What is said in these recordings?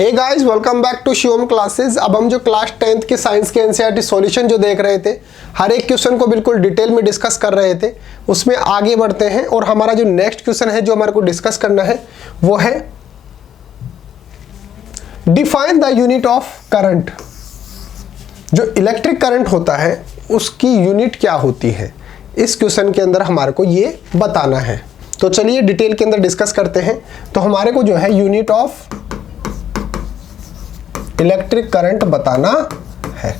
Hey guys, welcome back to Shivam classes. अब हम जो क्लास 10th के साइंस के एनसीईआरटी सॉल्यूशन जो देख रहे थे, हर एक क्वेश्चन को बिल्कुल डिटेल में डिस्कस कर रहे थे, उसमें आगे बढ़ते हैं। और हमारा जो नेक्स्ट क्वेश्चन है जो हमारे को डिस्कस करना है वो है define the unit of current. जो इलेक्ट्रिक करंट होता है उसकी यूनिट क्या होती है, इस क्वेश्चन के अंदर हमारे को ये बताना है। तो चलिए डिटेल के अंदर डिस्कस करते हैं। तो हमारे को जो है यूनिट ऑफ इलेक्ट्रिक करंट बताना है।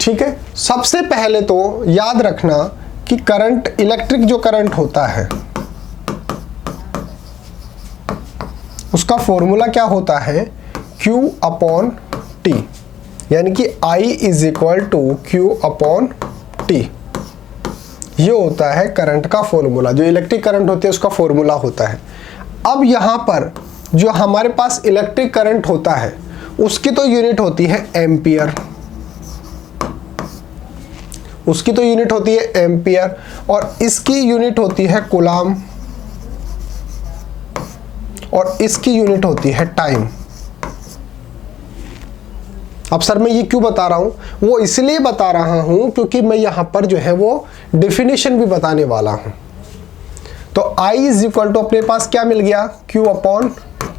ठीक है, सबसे पहले तो याद रखना कि करंट, इलेक्ट्रिक जो करंट होता है उसका फॉर्मूला क्या होता है, Q अपॉन T, यानी कि I is equal to Q upon T। ये होता है करंट का फॉर्मूला, जो इलेक्ट्रिक करंट होते हैं उसका फॉर्मूला होता है। अब यहां पर जो हमारे पास इलेक्ट्रिक करंट होता है उसकी तो यूनिट होती है एम्पियर, उसकी तो यूनिट होती है एम्पियर, और इसकी यूनिट होती है कूलाम, और इसकी यूनिट होती है टाइम। अब सर मैं ये क्यों बता रहा हूं, वो इसलिए बता रहा हूं क्योंकि मैं यहां पर जो है वो डेफिनेशन भी बताने वाला हूं। तो I इज इक्वल टू अपने पास क्या मिल गया, Q अपॉन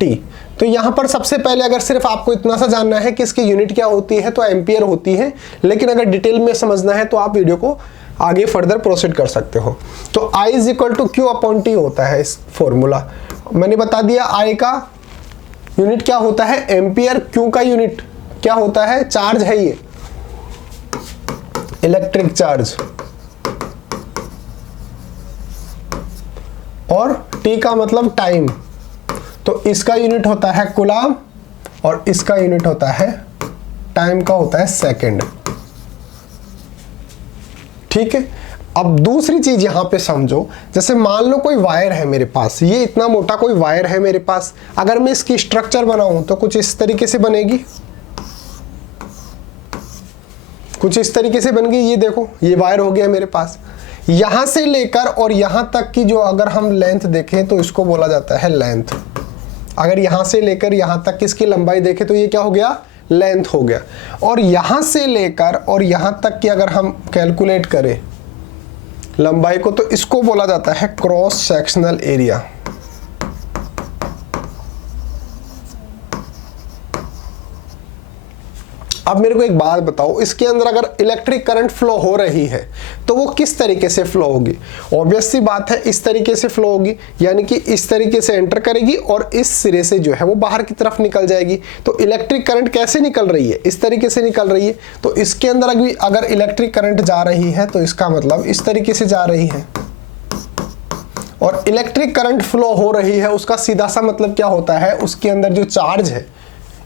T। तो यहां पर सबसे पहले अगर सिर्फ आपको इतना सा जानना है कि इसकी यूनिट क्या होती है तो एम्पियर होती है, लेकिन अगर डिटेल में समझना है तो आप वीडियो को आगे फर्दर प्रोसीड कर सकते हो। तो I is equal to Q upon T होता है इस फॉर्मूला। मैंने बता दिया I का यूनिट क्या होता है एम्पियर, Q का यूनिट क्या होता है, चार्ज है ये, इलेक्ट्रिक चार्ज, और T का मतलब टाइम। तो इसका यूनिट होता है कूलाम और इसका यूनिट होता है टाइम का होता है सेकंड। ठीक है, अब दूसरी चीज यहां पे समझो, जैसे मान लो कोई वायर है मेरे पास, ये इतना मोटा कोई वायर है मेरे पास, अगर मैं इसकी स्ट्रक्चर बनाऊं तो कुछ इस तरीके से बनेगी, कुछ इस तरीके से बन गई। ये देखो, ये वायर हो गया मेरे पास। यहां से लेकर और यहां तक की जो अगर हम लेंथ देखें तो इसको बोला जाता है लेंथ। अगर यहां से लेकर यहां तक किसकी लंबाई देखें तो ये क्या हो गया, लेंथ हो गया। और यहां से लेकर और यहां तक की अगर हम कैलकुलेट करें लंबाई को तो इसको बोला जाता है क्रॉस सेक्शनल एरिया। अब मेरे को एक बात बताओ, इसके अंदर अगर इलेक्ट्रिक करंट फ्लो हो रही है तो वो किस तरीके से फ्लो होगी। ऑब्वियस सी बात है, इस तरीके से फ्लो होगी, यानी कि इस तरीके से एंटर करेगी और इस सिरे से जो है वो बाहर की तरफ निकल जाएगी। तो इलेक्ट्रिक करंट कैसे निकल रही है, इस तरीके से निकल रही है। तो इसके अंदर अगर इलेक्ट्रिक करंट जा रही है तो इसका मतलब इस तरीके से जा रही है। और इलेक्ट्रिक करंट फ्लो हो रही है उसका सीधा सा मतलब क्या होता है, उसके अंदर जो चार्ज है,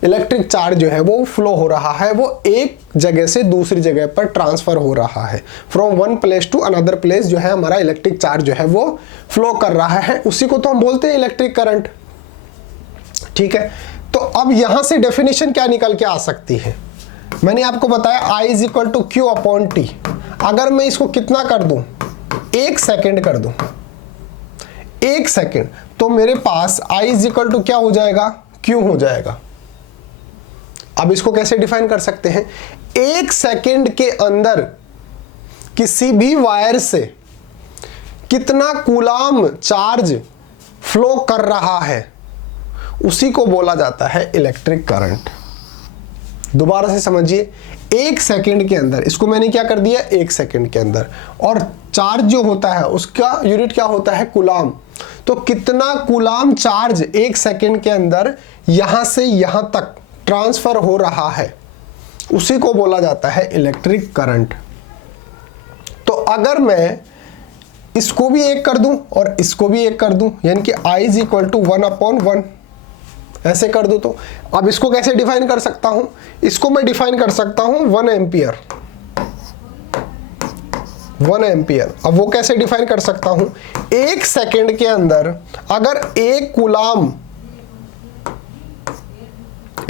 इलेक्ट्रिक चार्ज जो है वो फ्लो हो रहा है, वो एक जगह से दूसरी जगह पर ट्रांसफर हो रहा है। From one place to another place जो है हमारा इलेक्ट्रिक चार्ज जो है वो फ्लो कर रहा है, उसी को तो हम बोलते हैं इलेक्ट्रिक करंट। ठीक है, तो अब यहां से डेफिनेशन क्या निकल के आ सकती है, मैंने आपको बताया I is equal to Q upon T। अगर मैं इसको कितना कर दूं, 1 सेकेंड कर दूं, 1 सेकेंड, तो मेरे पास I इज इक्वल टू क्या हो जाएगा, Q हो जाएगा। अब इसको कैसे डिफाइन कर सकते हैं, 1 सेकेंड के अंदर किसी भी वायर से कितना कूलाम चार्ज फ्लो कर रहा है उसी को बोला जाता है इलेक्ट्रिक करंट। दोबारा से समझिए, 1 सेकेंड के अंदर, इसको मैंने क्या कर दिया 1 सेकेंड के अंदर, और चार्ज जो होता है उसका यूनिट क्या होता है कूलाम। तो कितना कूलाम चार्ज 1 सेकेंड के अंदर यहां से यहां तक ट्रांसफर हो रहा है उसी को बोला जाता है इलेक्ट्रिक करंट। तो अगर मैं इसको भी 1 कर दूं और इसको भी 1 कर दूं, यानी कि I is equal to 1 upon 1 ऐसे कर दूं, तो अब इसको कैसे डिफाइन कर सकता हूं, इसको मैं डिफाइन कर सकता हूं 1 एम्पियर, 1 एम्पियर। अब वो कैसे डिफाइन कर सकता हूं, 1 सेकेंड के अंदर अगर 1 कूलाम,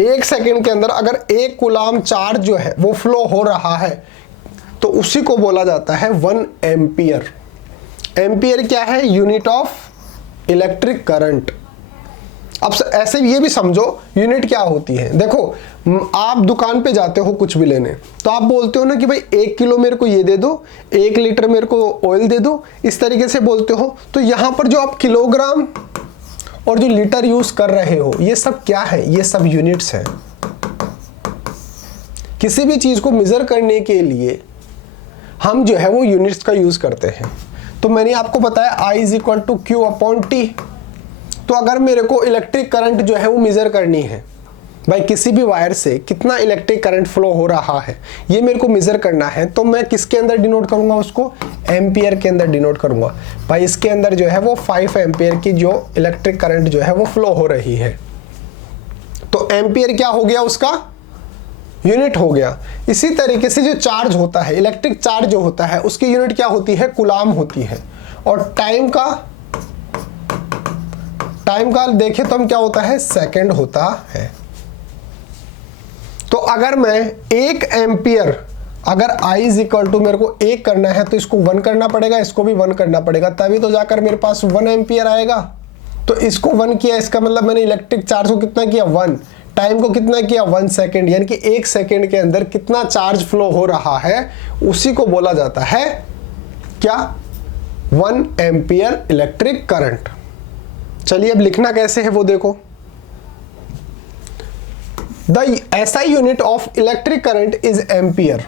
1 सेकेंड के अंदर अगर 1 कूलाम चार्ज जो है वो फ्लो हो रहा है तो उसी को बोला जाता है 1 एम्पियर। एम्पियर क्या है, यूनिट ऑफ इलेक्ट्रिक करंट। अब ऐसे ये भी समझो यूनिट क्या होती है। देखो आप दुकान पे जाते हो कुछ भी लेने, तो आप बोलते हो ना कि भाई 1 किलो मेरे को ये दे दो, 1 लीटर मेरे को ऑयल दे दो, इस तरीके से बोलते हो। तो यहाँ पर जो आप किलोग्राम और जो लीटर यूज कर रहे हो, ये सब क्या है, ये सब यूनिट्स है। किसी भी चीज को मेजर करने के लिए हम जो है वो यूनिट्स का यूज करते हैं। तो मैंने आपको बताया I is equal to Q upon T. तो अगर मेरे को इलेक्ट्रिक करंट जो है वो मेजर करनी है, भाई किसी भी वायर से कितना इलेक्ट्रिक करंट फ्लो हो रहा है ये मेरे को मेजर करना है, तो मैं किसके अंदर डिनोट करूंगा उसको, एम्पियर के अंदर डिनोट करूंगा। भाई इसके अंदर जो है वो 5 एम्पियर की जो इलेक्ट्रिक करंट जो है वो फ्लो हो रही है। तो एम्पियर क्या हो गया, उसका यूनिट हो गया। इसी तरीके से जो चार्ज होता है, इलेक्ट्रिक चार्ज जो होता है, उसकी यूनिट क्या होती है, कूलाम होती है। और टाइम का देखें तो हम क्या होता है, सेकंड होता है। तो अगर मैं 1 एम्पियर, अगर I इज इक्वल टू मेरे को 1 करना है तो इसको 1 करना पड़ेगा, इसको भी 1 करना पड़ेगा, तभी तो जाकर मेरे पास 1 एम्पियर आएगा। तो इसको 1 किया, इसका मतलब मैंने इलेक्ट्रिक चार्ज को कितना किया, 1। टाइम को कितना किया, 1 सेकेंड, यानी कि 1 सेकेंड के अंदर कितना चार्ज फ्लो हो रहा है उसी को बोला जाता है क्या, 1 एम्पियर इलेक्ट्रिक करंट। चलिए अब लिखना कैसे है वो देखो। The SI unit of electric current is ampere.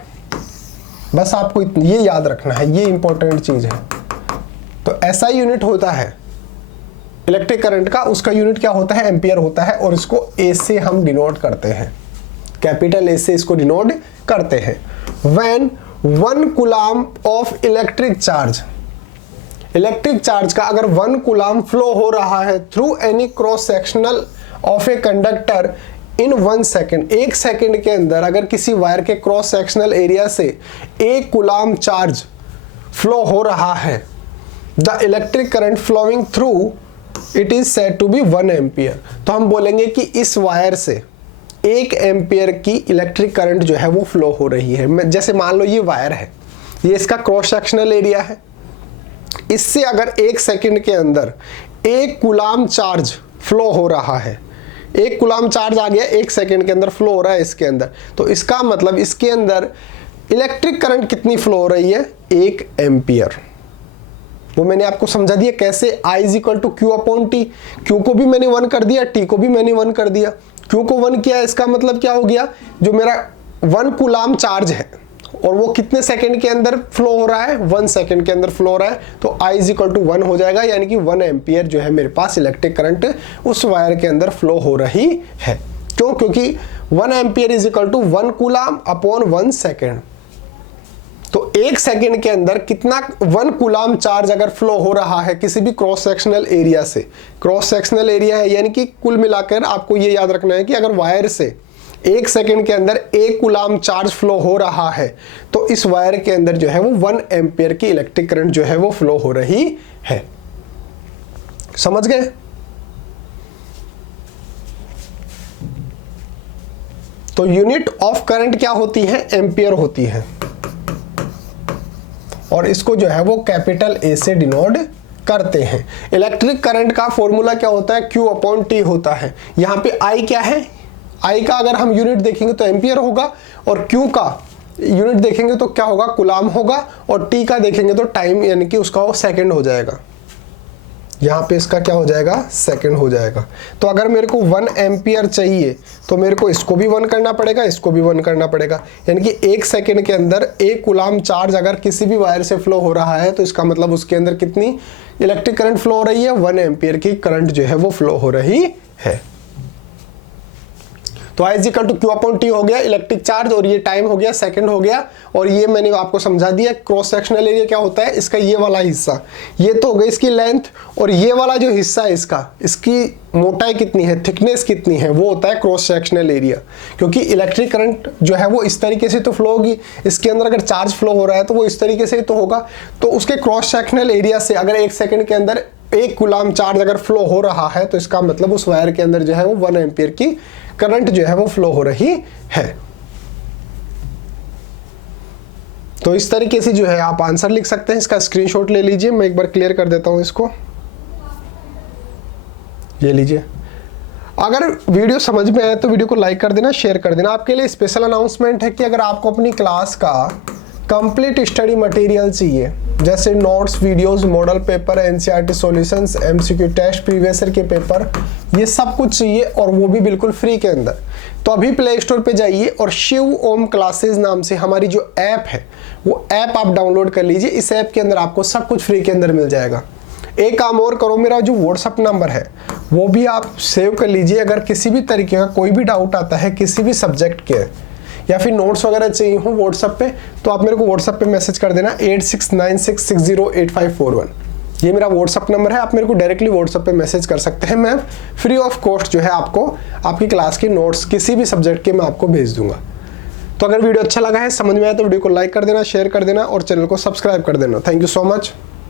बस आपको ये याद रखना है, ये इंपॉर्टेंट चीज है। तो SI यूनिट होता है इलेक्ट्रिक करंट का, उसका यूनिट क्या होता है, एम्पियर होता है। और इसको A से हम डिनोट करते हैं, कैपिटल A से इसको डिनोट करते हैं। When 1 coulomb of electric charge, electric charge का अगर 1 कूलाम फ्लो हो रहा है through any cross sectional of a conductor in 1 second, 1 second के अंदर अगर किसी वायर के क्रॉस सेक्शनल एरिया से 1 कूलाम चार्ज फ्लो हो रहा है, the electric current flowing through it is said to be 1 ampere. तो हम बोलेंगे कि इस वायर से 1 एम्पियर की इलेक्ट्रिक करंट जो है वो फ्लो हो रही है। जैसे मान लो ये वायर है, ये इसका क्रॉस सेक्शनल एरिया है, इससे अगर 1 सेकेंड के अंदर 1 कूलाम चार्ज फ्लो हो रहा है, 1 कूलाम चार्ज आ गया 1 सेकेंड के अंदर फ्लो हो रहा है इसके अंदर, तो इसका मतलब इसके अंदर इलेक्ट्रिक करंट कितनी फ्लो हो रही है, 1 एम्पियर। वो मैंने आपको समझा दिया कैसे, I is equal to Q upon T. Q को भी मैंने 1 कर दिया, टी को भी मैंने 1 कर दिया। क्यू को 1 किया, इसका मतलब क्या हो गया, जो मेरा 1 कूलाम चार्ज है और वो कितने सेकंड के अंदर फ्लो हो रहा है, 1 सेकंड के अंदर फ्लो हो रहा है, तो I इज इक्वल टू 1 हो जाएगा। यानी कि 1 एम्पियर जो है मेरे पास इलेक्ट्रिक करंट उस वायर के अंदर फ्लो हो रही है। क्यों, क्योंकि 1 ampere is equal to 1 coulomb upon 1 second. तो 1 सेकेंड के अंदर कितना 1 कूलाम चार्ज अगर फ्लो हो रहा है किसी भी क्रॉस सेक्शनल एरिया से, क्रॉस सेक्शनल एरिया है यानी कि कुल मिलाकर आपको ये याद रखना है कि अगर वायर से 1 सेकेंड के अंदर 1 कूलाम चार्ज फ्लो हो रहा है तो इस वायर के अंदर जो है वो 1 एम्पियर की इलेक्ट्रिक करंट जो है वो फ्लो हो रही है। समझ गए? तो यूनिट ऑफ करंट क्या होती है, एम्पियर होती है। और इसको जो है वो कैपिटल A से डिनोट करते हैं। इलेक्ट्रिक करंट का फॉर्मूला क्या होता है, Q अपॉन T होता है। यहाँ पे I क्या है, I का अगर हम यूनिट देखेंगे तो एम्पियर होगा, और Q का यूनिट देखेंगे तो क्या होगा, कूलाम होगा, और T का देखेंगे तो टाइम यानी कि उसका वो सेकंड हो जाएगा। यहाँ पे इसका क्या हो जाएगा, सेकंड हो जाएगा। तो अगर मेरे को 1 एम्पियर चाहिए तो मेरे को इसको भी 1 करना पड़ेगा, इसको भी 1 करना पड़ेगा। यानी कि 1 सेकेंड के अंदर 1 कूलाम चार्ज अगर किसी भी वायर से फ्लो हो रहा है तो इसका मतलब उसके अंदर कितनी इलेक्ट्रिक करंट फ्लो हो रही है, 1 एम्पियर की करंट जो है वो फ्लो हो रही है। तो I is equal to Q upon T हो गया इलेक्ट्रिक चार्ज, और ये टाइम हो गया, सेकंड हो गया। और ये मैंने आपको समझा दिया क्रॉस सेक्शनल एरिया क्या होता है, इसका ये वाला हिस्सा, ये तो हो गई इसकी लेंथ, और ये वाला जो हिस्सा है इसका, इसकी मोटाई कितनी है, थिकनेस कितनी है, वो होता है क्रॉस सेक्शनल एरिया। क्योंकि इलेक्ट्रिक करंट जो है वो इस तरीके से तो फ्लो होगी, इसके अंदर अगर चार्ज फ्लो हो रहा है तो वो इस तरीके से ही तो होगा। तो उसके क्रॉस सेक्शनल एरिया से अगर 1 सेकेंड के अंदर 1 कूलाम चार्ज अगर फ्लो हो रहा है तो इसका मतलब उस वायर के अंदर जो है वो 1 एम्पियर की करंट जो है वो फ्लो हो रही है। तो इस तरीके से जो है आप आंसर लिख सकते हैं। इसका स्क्रीनशॉट ले लीजिए, मैं एक बार क्लियर कर देता हूं इसको। ये लीजिए, अगर वीडियो समझ में आए तो वीडियो को लाइक कर देना, शेयर कर देना। आपके लिए स्पेशल अनाउंसमेंट है कि अगर आपको अपनी क्लास का कंप्लीट स्टडी मटेरियल चाहिए, जैसे notes, videos, model paper, NCERT solutions, MCQ test, previous year के पेपर, ये सब कुछ चाहिए और वो भी बिल्कुल फ्री के अंदर, तो अभी प्ले स्टोर पे जाइए और शिव ओम क्लासेस नाम से हमारी जो ऐप है वो ऐप आप डाउनलोड कर लीजिए। इस ऐप के अंदर आपको सब कुछ फ्री के अंदर मिल जाएगा। एक काम और करो, मेरा जो व्हाट्सअप नंबर है वो भी आप सेव कर लीजिए। अगर किसी भी तरीके का कोई भी डाउट आता है किसी भी सब्जेक्ट के या फिर नोट्स वगैरह चाहिए हो व्हाट्सअप पे, तो आप मेरे को व्हाट्सअप पे मैसेज कर देना 8696608541। ये मेरा व्हाट्सअप नंबर है, आप मेरे को डायरेक्टली व्हाट्सअप पे मैसेज कर सकते हैं। मैं फ्री ऑफ कॉस्ट जो है आपको आपकी क्लास की नोट्स किसी भी सब्जेक्ट के मैं आपको भेज दूंगा। तो अगर वीडियो अच्छा लगा है, समझ में आया, तो वीडियो को लाइक कर देना, शेयर कर देना और चैनल को सब्सक्राइब कर देना। Thank you so much.